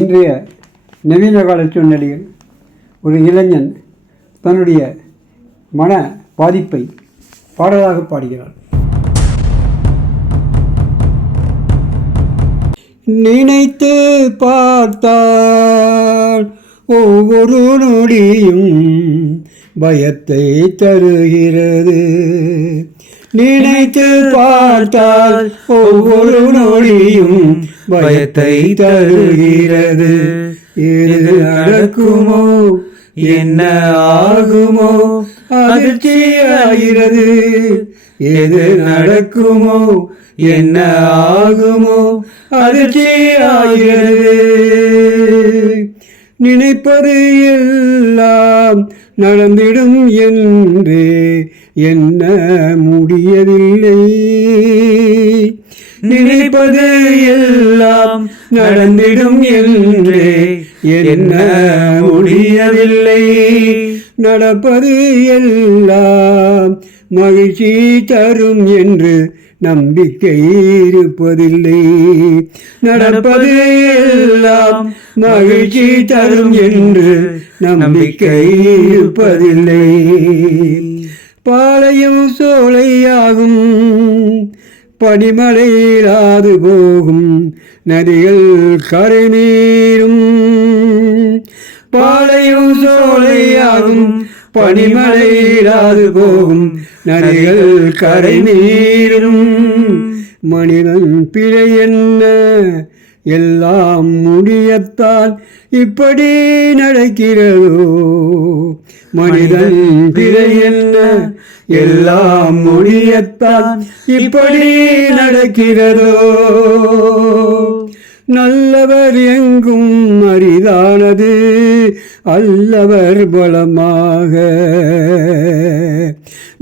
இன்றைய நவீன கால சூழ்நிலையில் ஒரு இளைஞன் தன்னுடைய மன பாதிப்பை பாடலாக பாடுகிறார். நினைத்து பார்த்தால் ஒவ்வொரு நொடியும் பயத்தை தருகிறது. நினைத்து பார்த்தால் ஒவ்வொரு நொடியும் பயத்தை தருகிறது. எது நடக்குமோ என்ன ஆகுமோ அதிர்ச்சியாகிறது. எது நடக்குமோ என்ன ஆகுமோ அதிர்ச்சியாகிறது. நினைப்பது எல்லாம் நடந்திடும் என்றே என்ன முடியவில்லை. நினைப்பது எல்லாம் நடந்திடும் என்றே என்ன முடியவில்லை. நடப்பது எல்லாம் மகிழ்ச்சி தரும் என்று நம்பிக்கை இருப்பதில்லை. நடப்பது எல்லாம் மகிழ்ச்சி தரும் என்று நம்பிக்கை இருப்பதில்லை. பாளையம் சோலையாகும், பனிமலையிலாது போகும், நதிகள் கரை நீரும். பாளையம் சோலையாகும், பனிமலையிலாது போகும், நதிகள் கரை நீரும். மனிதன் பிழை என்ன எல்லாம் முடியத்தால் இப்படி நடக்கிறதோ. மனிதன் பிழை என்ன எல்லாம் முடியத்தான் இப்படி நடக்கிறதோ. நல்லவர் எங்கும் அரிதானது, அல்லவர் பலமாக.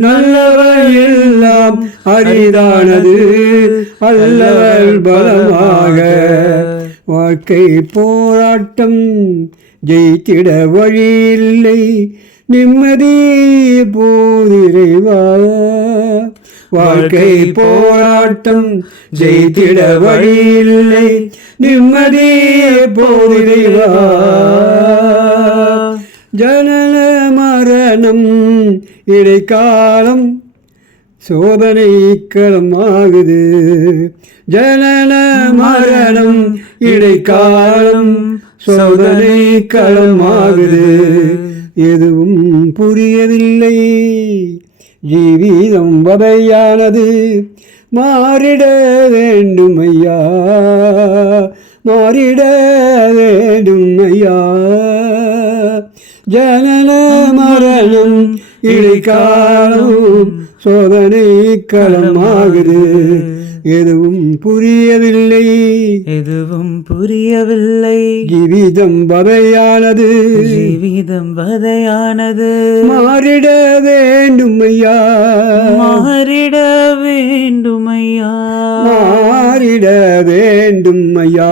நல்லவர் எல்லாம் அரிதானது, அல்லவர் பலமாக. வாழ்க்கை போராட்டம் ஜெயித்திட வழியில்லை, நிம்மதி போதிரைவா. வாழ்க்கை போராட்டம் ஜெயித்திட வழியில்லை, நிம்மதி போதிரைவா. ஜனன மரணம் இடைக்காலம் சோதனை களமாகுது. ஜனன மரணம் இடைக்காலம் சோதனை களமாகுது. எதுவும் புரியவில்லை, ஜீவிதம் வதையானது. மாறிட வேண்டும் ஐயா, மாறிட வேண்டும் ஐயா. ஜனன மரணம் இடைக்காலம் சோதனை களமாகுது. எதுவும் புரியவில்லை, எதுவும் புரியவில்லை. ஜீவிதம் வதையானது, ஜீவிதம் வதையானது. மாறிட வேண்டும் ஐயா, மாறிட வேண்டும் ஐயா, மாறிட வேண்டும் ஐயா.